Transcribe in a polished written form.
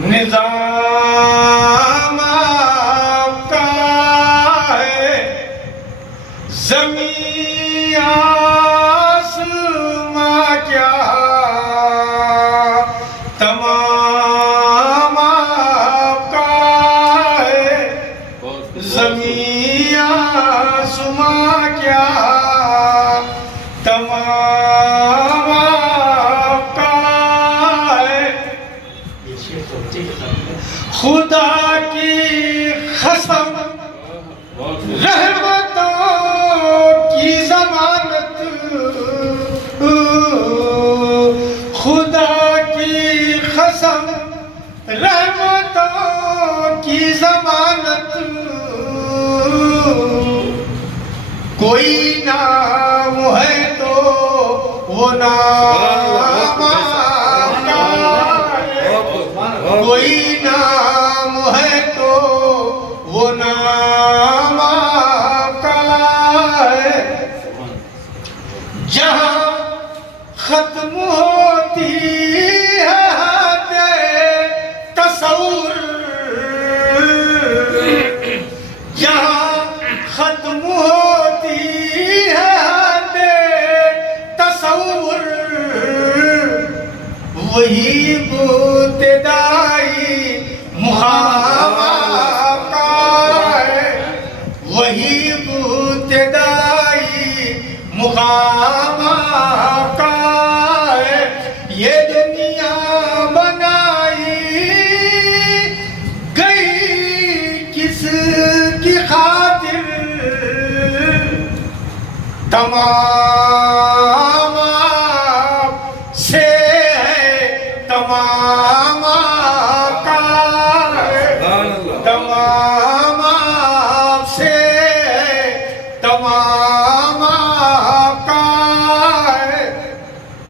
نظام آپ کا ہے زمین آسماں کیا تمام آپ کا ہے زمین آسماں کیا تمام آپ کا ہے خدا کی قسم رحمتوں کی ضمانت خدا کی قسم رحمتوں کی ضمانت کوئی نام ہے تو وہ نام آپ کا ہے کوئی نام ہے تو وہ نام آپ کا ہے جہاں ختم ہوتی ہے حد تصور جہاں ختم ہوتی ہے حد تصور وہی ابتدائی مقام آپ کا ہے وہی ابتدائی مقام آپ کا ہے یہ دنیا بنائی گئی کس کی خاطر تمام آپ سے ہے تمام آپ کا ہے تمام